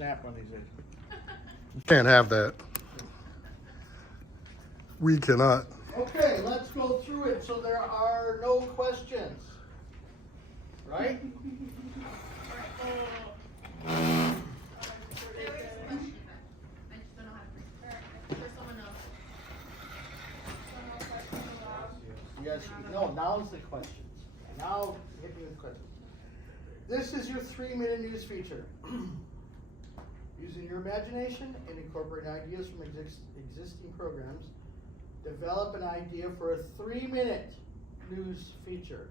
snap on these days. Can't have that. We cannot. Okay, let's go through it so there are no questions. Right? Yes, no, now's the questions. Now, hit me with questions. This is your 3-minute news feature. Using your imagination and incorporating ideas from existing programs, develop an idea for a 3-minute news feature.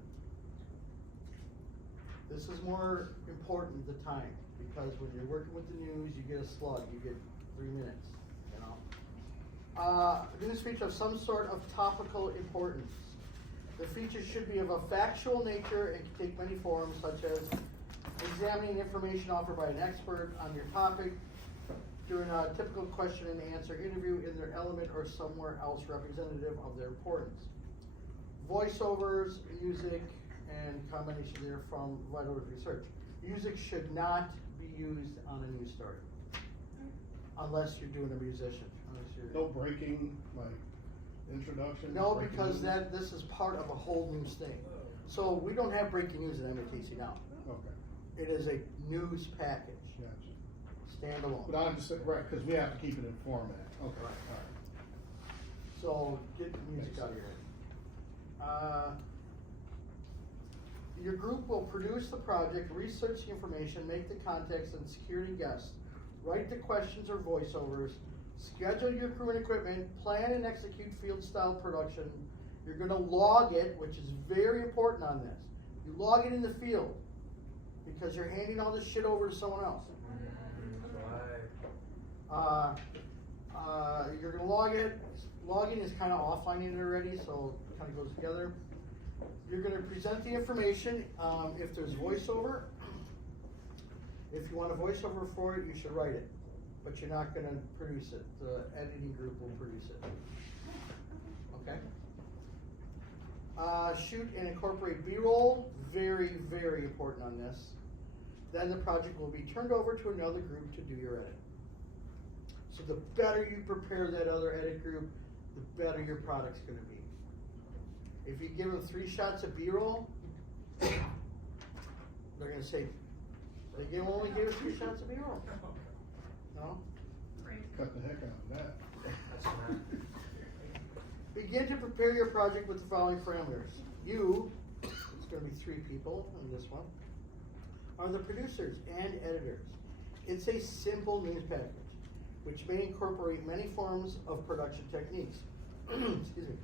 This is more important, the time, because when you're working with the news, you get a slug, you get 3 minutes, you know. News feature of some sort of topical importance. The feature should be of a factual nature and can take many forms, such as examining information offered by an expert on your topic during a typical question and answer interview in their element or somewhere else representative of their importance. Voiceovers, music, and combination therefrom vital research. Music should not be used on a news story unless you're doing a musician. No breaking, like introduction. No, because this is part of a whole news thing. So we don't have breaking news at MATC now. Okay. It is a news package. Gotcha. Standalone. But I'm just right because we have to keep it in format. Okay. Right. All right. So get the music out of your head. Your group will produce the project, research the information, make the contacts and security guests, write the questions or voiceovers, schedule your crew and equipment, plan and execute field style production. You're going to log it, which is very important on this. You log it in the field because you're handing all this shit over to someone else. You're going to log it. Logging is kind of offlining it already, so it kind of goes together. You're going to present the information. If there's voiceover, if you want a voiceover for it, you should write it. But you're not going to produce it. The editing group will produce it. Okay? Shoot and incorporate B-roll. Very, very important on this. Then the project will be turned over to another group to do your edit. So the better you prepare that other edit group, the better your product's going to be. If you give them 3 shots of B-roll, they're going to say, they only gave us 3 shots of B-roll. No? Cut the heck out of that. Begin to prepare your project with the following parameters. You, it's going to be 3 people in this one, are the producers and editors. It's a simple news package, which may incorporate many forms of production techniques. Excuse me.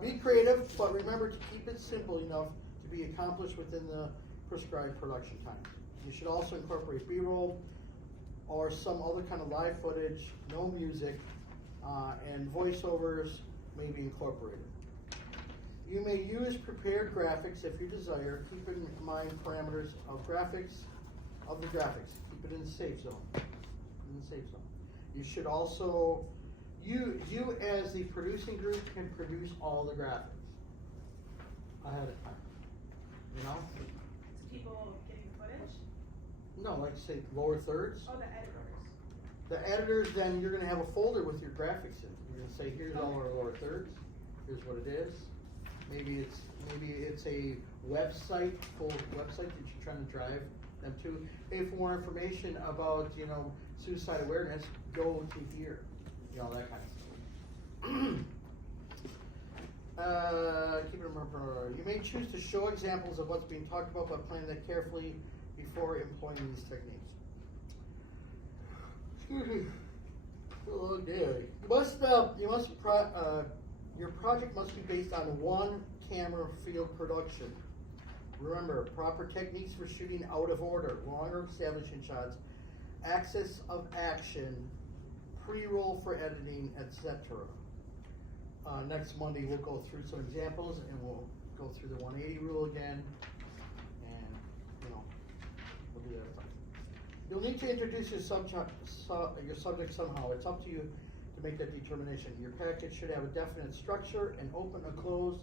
Be creative, but remember to keep it simple enough to be accomplished within the prescribed production time. You should also incorporate B-roll or some other kind of live footage, no music, and voiceovers may be incorporated. You may use prepared graphics if you desire. Keep in mind parameters of graphics, of the graphics. Keep it in the safe zone. In the safe zone. You should also, you as the producing group can produce all the graphics ahead of time. You know? People getting footage? No, like say lower thirds. Oh, the editors. The editors, then you're going to have a folder with your graphics in. You're going to say, here's all our lower thirds. Here's what it is. Maybe it's a website, full website that you're trying to drive them to. Hey, for more information about, you know, suicide awareness, go to here. You know, that kind of stuff. Keep it in mind. You may choose to show examples of what's being talked about, but plan that carefully before employing these techniques. Excuse me. Oh, dear. Your project must be based on one camera field production. Remember, proper techniques for shooting out of order, longer establishing shots, axis of action, pre-roll for editing, etc. Next Monday we'll go through some examples and we'll go through the 180 rule again, and you know, we'll do that. You'll need to introduce your subject somehow. It's up to you to make that determination. Your package should have a definite structure, an open, a closed,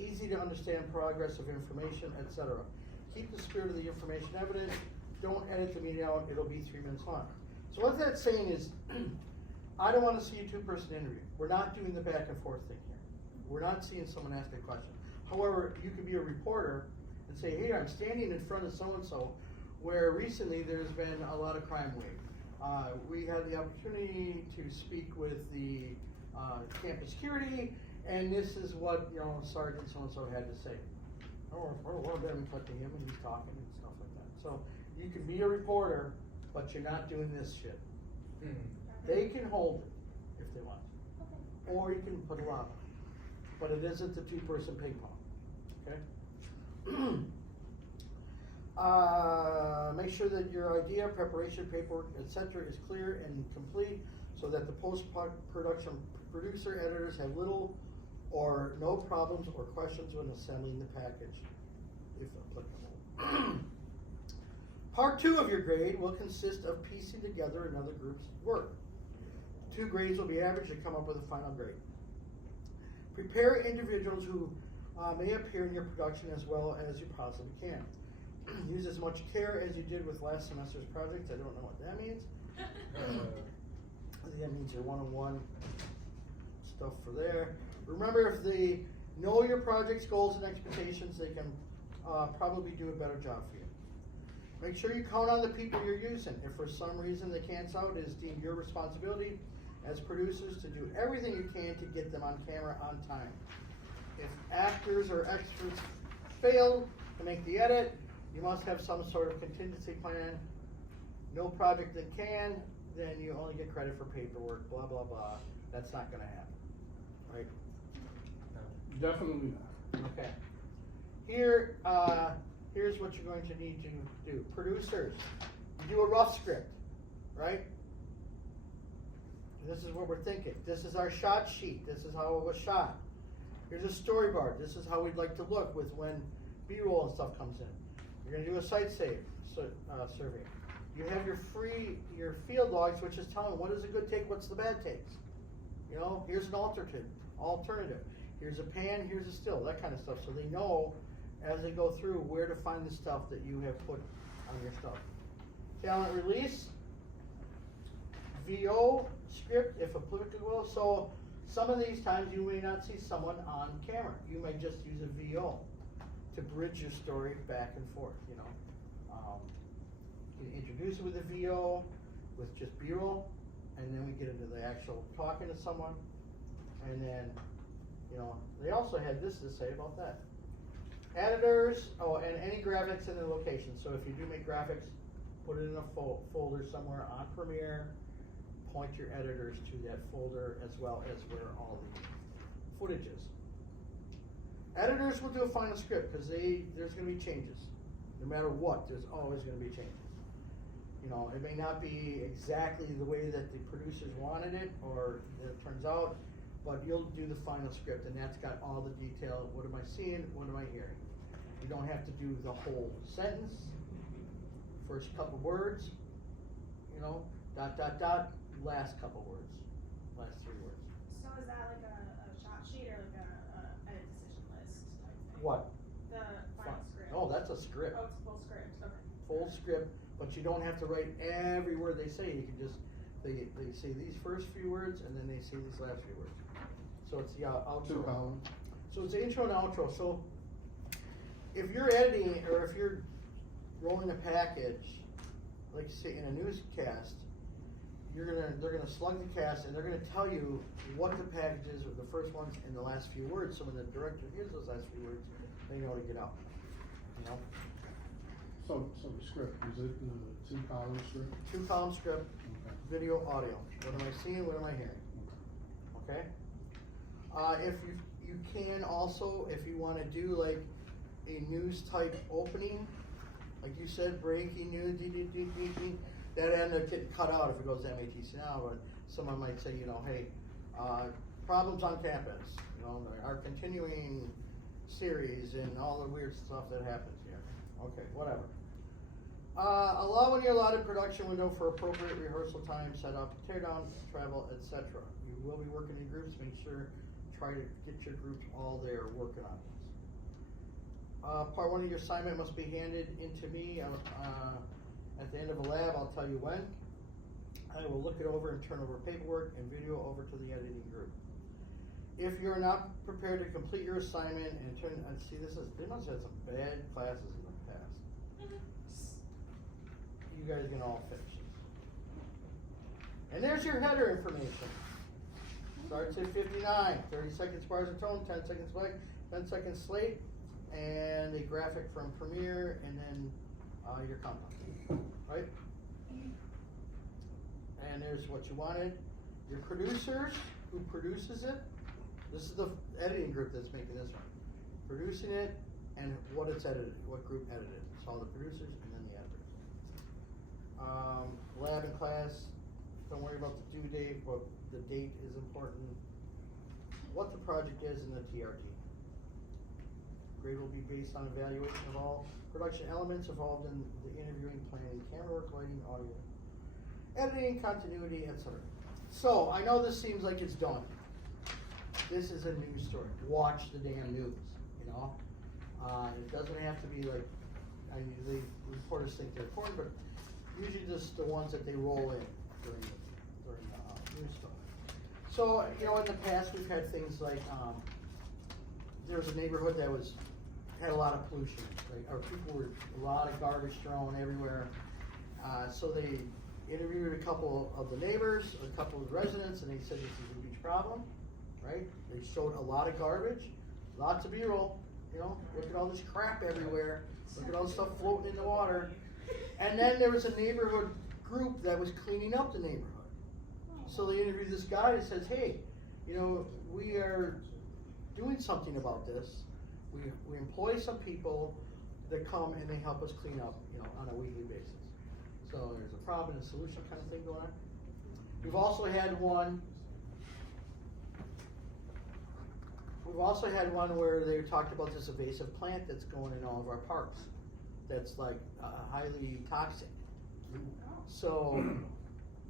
easy to understand progress of information, etc. Keep the spirit of the information evident. don't edit the meeting out, it'll be 3 minutes long. So what that's saying is, I don't wanna see a two-person interview. We're not doing the back and forth thing here. We're not seeing someone ask a question. However, you could be a reporter and say, hey, I'm standing in front of so-and-so, where recently there's been a lot of crime wave. We had the opportunity to speak with the campus security, and this is what, you know, Sergeant so-and-so had to say. Or one of them cut to him and he's talking and stuff like that. So you can be a reporter, but you're not doing this shit. They can hold it if they want, or you can put a lot on it. But it isn't the two-person ping pong, okay? Make sure that your idea, preparation, paperwork, etc. is clear and complete so that the post-production producer editors have little or no problems or questions when assembling the package, if applicable. Part 2 of your grade will consist of piecing together another group's work. 2 grades will be averaged and come up with a final grade. Prepare individuals who may appear in your production as well as you possibly can. Use as much care as you did with last semester's project. I don't know what that means. I think that means your one-on-one stuff for there. Remember, if they know your project's goals and expectations, they can probably do a better job for you. Make sure you count on the people you're using. If for some reason they cancel out, it is deemed your responsibility as producers to do everything you can to get them on camera on time. If actors or experts fail to make the edit, you must have some sort of contingency plan. No project that can, then you only get credit for paperwork, blah, blah, blah. That's not gonna happen, right? Definitely not. Okay. Here's what you're going to need to do. Producers, you do a rough script, right? This is what we're thinking. This is our shot sheet. This is how it was shot. Here's a storyboard. This is how we'd like to look with when B-roll and stuff comes in. You're gonna do a site save survey. You have your field logs, which is telling what is a good take, what's the bad takes. You know, here's an alternative. Here's a pan, here's a still, that kind of stuff. So they know as they go through where to find the stuff that you have put on your stuff. Talent release, VO script if applicable. So some of these times you may not see someone on camera. You may just use a VO to bridge your story back and forth, you know. You can introduce it with a VO, with just B-roll, and then we get into the actual talking to someone, and then, you know, they also had this to say about that. Editors, and any graphics in the location. So if you do make graphics, put it in a folder somewhere on Premiere, point your editors to that folder as well as where all the footage is. Editors will do a final script because there's going to be changes. No matter what, there's always going to be changes. You know, it may not be exactly the way that the producers wanted it or it turns out, but you'll do the final script and that's got all the detail. What am I seeing? What am I hearing? You don't have to do the whole sentence, first couple words, you know, ... last couple words, last 3 words. So is that like a shot sheet or like a edit decision list type thing? What? The final script. Oh, that's a script. Oh, it's a full script, okay. Full script, but you don't have to write every word they say. You can just, they say these first few words and then they say these last few words. So it's the outro. 2 columns. So it's the intro and outro. So if you're editing or if you're rolling a package, like say in a newscast, they're gonna slug the cast and they're gonna tell you what the package is with the first ones and the last few words. So when the director hears those last few words, they know to get out. You know? So the script, is it the 2-column script? 2-column script, Okay. video, audio. What am I seeing? What am I hearing? Okay? If you can also, if you want to do like a news type opening, like you said, breaking news, that end up getting cut out if it goes to MATC now, but someone might say, you know, hey, problems on campus, you know, our continuing series and all the weird stuff that happens here. Okay, whatever. Allow when you're allotted production window for appropriate rehearsal time, setup, tear down, travel, etc. You will be working in groups. Make sure, try to get your groups all there working on this. Part 1 of your assignment must be handed into me At the end of a lab, I'll tell you when. I will look it over and turn over paperwork and video over to the editing group. If you're not prepared to complete your assignment and see, they must have had some bad classes in the past. You guys are gonna all finish it. And there's your header information. Starts at 59, 30 seconds bars of tone, 10 seconds blank, 10 seconds slate, and a graphic from Premiere, and then your compound, right? And there's what you wanted. Your producers, who produces it. This is the editing group that's making this one. Producing it, and what it's edited, what group edited it. It's all the producers and then the editors. Lab and class, don't worry about the due date, but the date is important. What the project is and the TRT. Grade will be based on evaluation of all production elements involved in the interviewing, planning, camera work, lighting, audio, editing, continuity, etc. So, I know this seems like it's done. This is a news story. Watch the damn news, you know? It doesn't have to be like, the reporters think they're important, but usually just the ones that they roll in during the news story. So, you know, in the past we've had things like, there was a neighborhood that had a lot of pollution, right? Or people were, a lot of garbage thrown everywhere. So they interviewed a couple of the neighbors, a couple of the residents, and they said this is a huge problem, right? They showed a lot of garbage, lots of B-roll, you know, look at all this crap everywhere, look at all the stuff floating in the water. And then there was a neighborhood group that was cleaning up the neighborhood. So they interviewed this guy that says, hey, you know, we are doing something about this. We employ some people that come and they help us clean up, you know, on a weekly basis. So there's a problem and a solution kind of thing going on. We've also had one where they talked about this invasive plant that's going in all of our parks. That's like highly toxic. So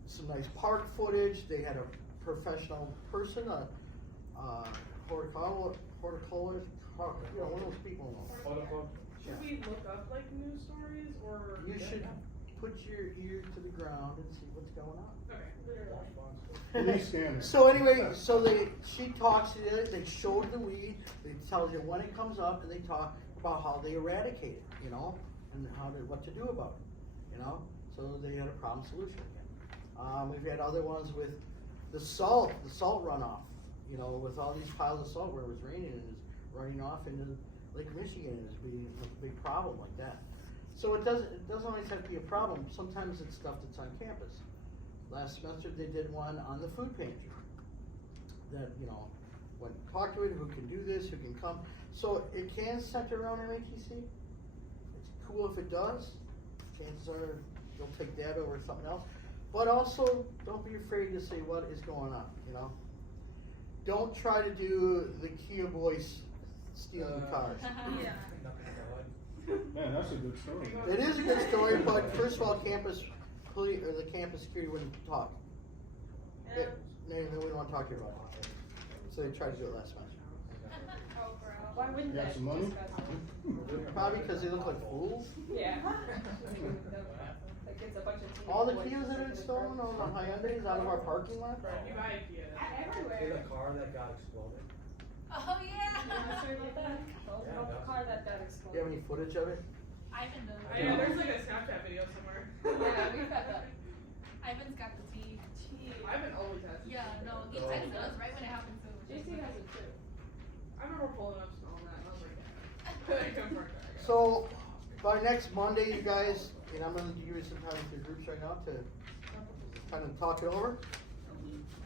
some nice park footage. They had a professional person, a horticulturist, you know, one of those people. Should we look up like news stories or? You should put your ear to the ground and see what's going on. Okay. Leaf scanner. So anyway, she talks to you, they showed the weed, they tell you when it comes up, and they talk about how they eradicate it, you know, and what to do about it, you know. So they had a problem solution again. We've had other ones with the salt runoff, you know, with all these piles of salt where it was raining and it's running off into Lake Michigan, and it's being a big problem like that. So it doesn't always have to be a problem. Sometimes it's stuff that's on campus. Last semester they did one on the food pantry. That, you know, when talk to it, who can do this, who can come. So it can center around MATC. It's cool if it does. Chances are you'll take that over something else. But also, don't be afraid to say what is going on, you know. Don't try to do the Kia boys stealing cars. Yeah. Man, that's a good story. It is a good story, but first of all, the campus security wouldn't talk. Yeah. They wouldn't want to talk to you about it. So they tried to do it last semester. Oh, bro. Why wouldn't You got they? some money? Probably because they look like fools. Yeah. Like it's a bunch of teen All the boys Kias that just are sitting stolen, in the all the front. Hyundais out of our parking lot. You buy a Kia. Everywhere. In a car that got exploded. Oh yeah. Yeah, story like that? Tell us about the car that Do you have exploded. any footage of it? Ivan does. I know, there's like a Snapchat video somewhere. Yeah, we've got that. Ivan's got the T. Ivan always has. it. Yeah, no, he Oh. texted us right when it happened too. JC has it too. I remember pulling up snow on that and I was like, yeah. I confirmed that, I guess. So by next Monday, you guys, and I'm going to give you some time with your groups right now to kind of talk it over.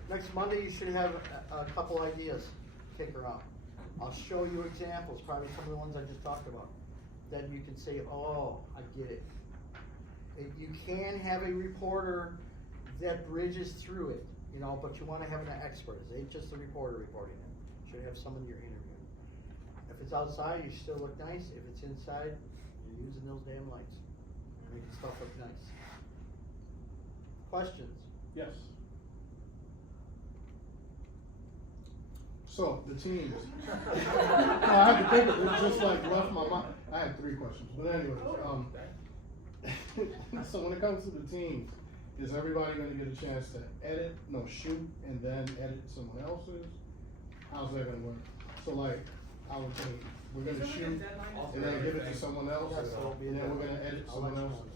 Next Monday, you should have a couple ideas kick around. I'll show you examples, probably some of the ones I just talked about. Then you can say, oh, I get it. You can have a reporter that bridges through it, you know, but you want to have an expert. It ain't just a reporter reporting it. You should have someone you're interviewing. If it's outside, you still look nice. If it's inside, you're using those damn lights. Making stuff look nice. Questions? Yes. So, the teams. No, I had to think of it, just like left my mind. I had 3 questions, but anyways, So when it comes to the teams, is everybody gonna get a chance to shoot and then edit someone else's? How's that gonna work? So like, I would think, we're Is gonna there like a shoot deadline? and then give it to someone else, Yes, it'll be and then there. we're gonna edit I'll let someone you know. else's.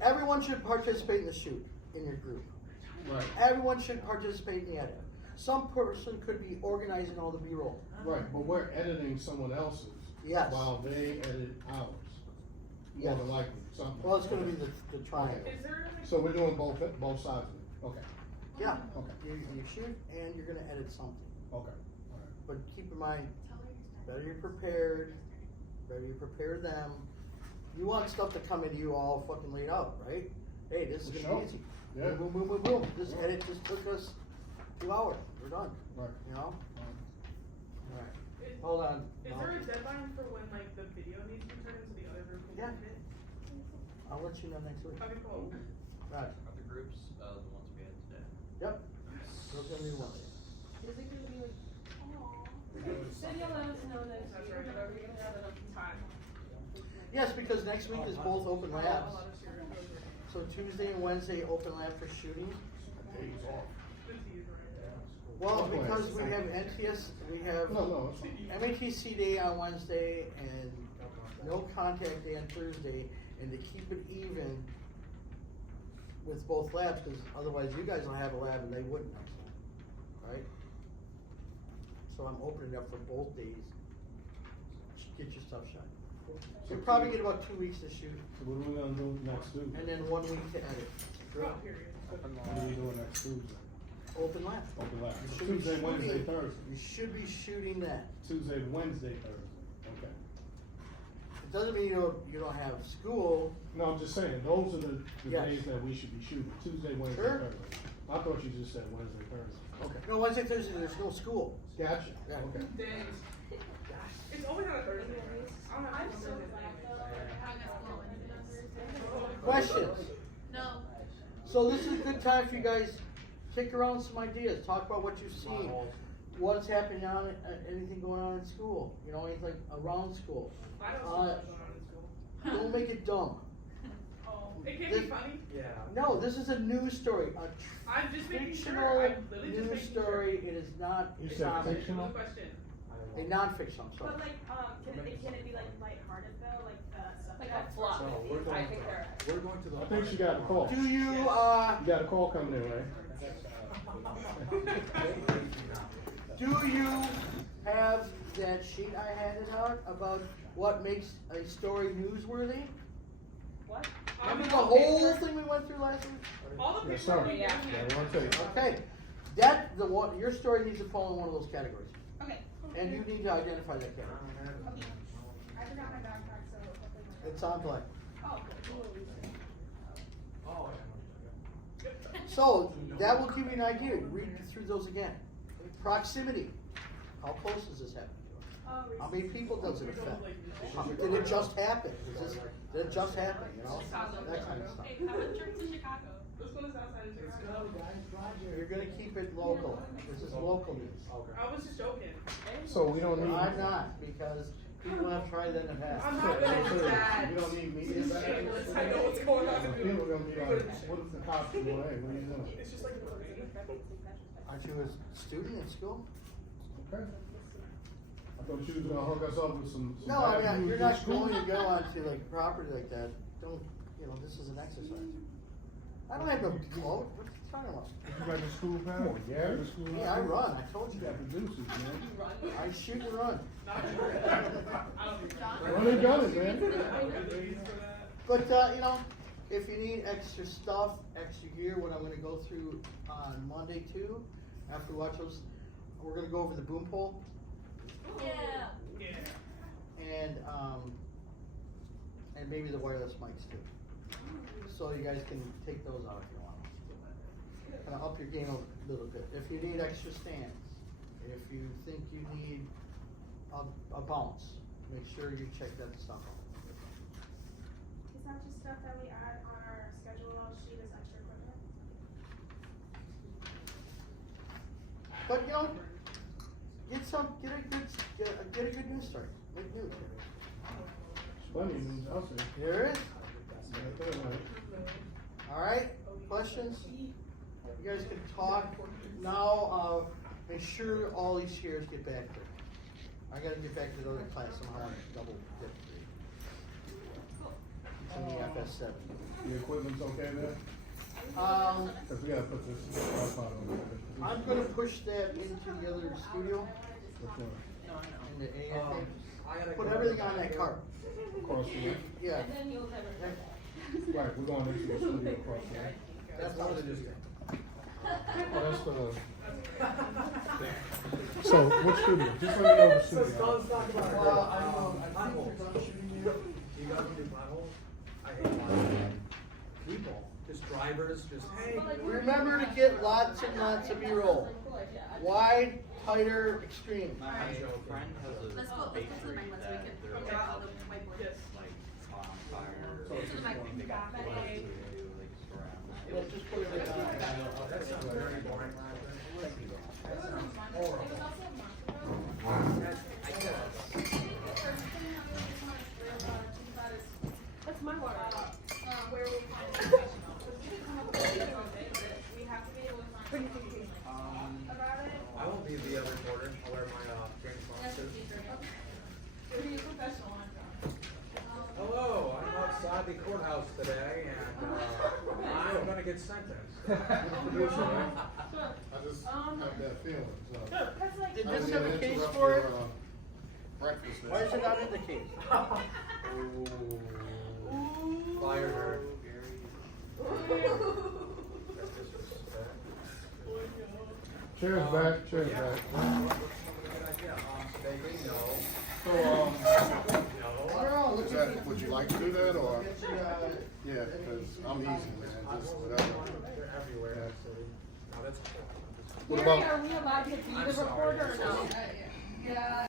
Everyone should participate in the shoot in your group. Right, Everyone should participate in the edit. Some person could be organizing all the B-roll. right, but we're editing someone else's. Yes. While they edit ours. More Yes. than likely, something. Well, it's gonna be the triangle. Is there like? So we're doing both sides of it, okay, Yeah, okay, you shoot and you're gonna edit something. okay, alright. But keep in mind, Tell her you're better you're prepared, better you prepare them. You want stuff to come into you all fucking laid out, right? Hey, this is For gonna be sure. easy. Yeah. Boom, boom, boom, boom. This edit just took us 2 hours. We're done, Right. you know? Alright, Is, hold on. is there a deadline for when like the video needs to be turned into the other group? Can Yeah. edit it? I'll let you know next week. Okay, cool. Right, Are the groups, the ones we had today? yep. Those gonna be one. Is it gonna be like, Then you'll let us know next That's week. right, but are we gonna have enough time? Yes, because next week is both open labs. I'll let us hear it. So Tuesday and Wednesday, open lab for shooting. Days off. The tease right there. Well, Okay. because we have NTS, we have No, it's fine. MATC day on Wednesday and no contact day on Thursday, and to keep it even with both labs, cause otherwise you guys will have a lab and they wouldn't next time, right? So I'm opening up for both days. Get your stuff shot. You'll probably get about 2 weeks to shoot, So what are we gonna do next Tuesday? and then 1 week to edit. Oh, period. What are we doing next Tuesday? Open lab. Open lab. You So should be Tuesday, Wednesday, shooting- Thursday. You should be shooting that. Tuesday, Wednesday, Thursday, okay. It doesn't mean you don't have school. No, I'm just saying, those are the Yes. days that we should be shooting, Tuesday, Wednesday, Sure. Thursday. I thought you just said Wednesday, Thursday. Okay. No, Wednesday, Thursday, there's no school. Gotcha, Yeah. okay. Dang. It's always on a Thursday. I don't have I'm to so Thursday. glad though, I got school Wednesday. Questions? No. So this is a good time for you guys, kick around some ideas, talk about what you've seen, what's happening on, anything going on in school, you know, anything around school. I don't see Uh, what's going on in school. Don't make it dumb. Oh, it can be funny. No, this is a news story, a I'm just making sure. fictional I'm literally just news making story, it is not You a said comedy. fictional? No question. A non-fictional, I'm sorry. But like, can it be like lighthearted though, like stuff like that- a fluff? So we're I going, think they're. we're going to the. I think she got a call. Do you, You got a call coming in, right? do you have that sheet I handed out about what makes a story newsworthy? What? Remember the whole thing we went through last week? All the Yes, people sir. are Yeah. Yeah, one take. Okay, your story needs to fall in one of those categories, Okay. and you need to identify that category. Okay. I forgot my backpack, so hopefully my. It's on play. Oh, cool. Oh, So, that will give you an idea, read through those again. Proximity, how close does this happen to us? How many people does it affect? Did it just happen? Did it just happen, you know, that kind of stuff. Hey, how about trips to Chicago? This one is outside of Let's Chicago. go, guys, Roger. You're gonna keep it local, this is local news. Okay. I was just joking. So we don't need. I'm not, because people have tried that in the past. I'm not gonna do that. You don't need media back. Shameless. I know what's going on. People are gonna be like, what if the cops go, hey, what are you doing? It's just like Aren't you a student in school? Okay. I thought you was gonna hook us up with some. No, I bad mean, news you're in not school. going to go onto like property like that, don't, you know, this is an exercise. I don't have no clout, what are you talking about? You got the school bag? Come on, Gary. Yeah, I run, I told You you. got producers, man. I shoot and run. I don't do that. Run and gun it, man. But, you know, if you need extra stuff, extra gear, what I'm gonna go through on Monday too, after we watch those, we're gonna go over the boom pole Yeah. Yeah. and maybe the wireless mics too. So you guys can take those out if you want. Kinda up your game a little bit. If you need extra stands, if you think you need a bounce, make sure you check that stuff out. Is that just stuff that we add on our schedule sheet as extra equipment? But you know, get a good news story. Make news. Plenty of news, I'll say. There is. Yeah, put it right. Alright, questions? You guys can talk. Now, make sure all these chairs get back there. I gotta get back to the other class somehow and double dip. It's in the FS7. The equipment's okay there? Cause we gotta put this tripod on there. I'm gonna push that into the other studio, Which one? in the A, I think. I gotta Put go everything back on that there. cart. Across the way? Yeah. And then you'll have it. Right, we're going into the studio across the way. That's one what of it the is. Oh, that's for the. So, which studio? Just let me know the studio. Let's talk about it. Well, I know, I think Potholes. they're done shooting you. You guys do potholes? I hate potholes. People, just drivers, just, hey. Remember to get lots and lots of B-roll. Wide, tighter, extreme. My friend has a Let's go to the bakery mic, let's that make it- they're okay, like, all the whiteboard. Yes. like on fire. So it's To the mic. They got Back. floods to do, like surround that. Yeah, just put it in. That sounds very boring. That's my water. Where we find information. We have to be able to find information about it. I won't be the reporter, I'll wear my, James Bond suit. Pretty professional, Hello, I'm outside the courthouse today and, I'm gonna get sentenced. I just have that feeling, so. Cause like. Did I this was have gonna a case interrupt for your, it? Breakfast. Why is it not in the case? Fire her. Chairs back, chairs Yeah. back. Good idea, baby, no. So, I don't know, look Is at that, would you like to do that, or? Look at the, Yeah, because I'm easy, man, just whatever. They're everywhere in the city. No, that's cool. What Mary, about? are we allowed to be I'm the sorry. reporter or no? Yeah.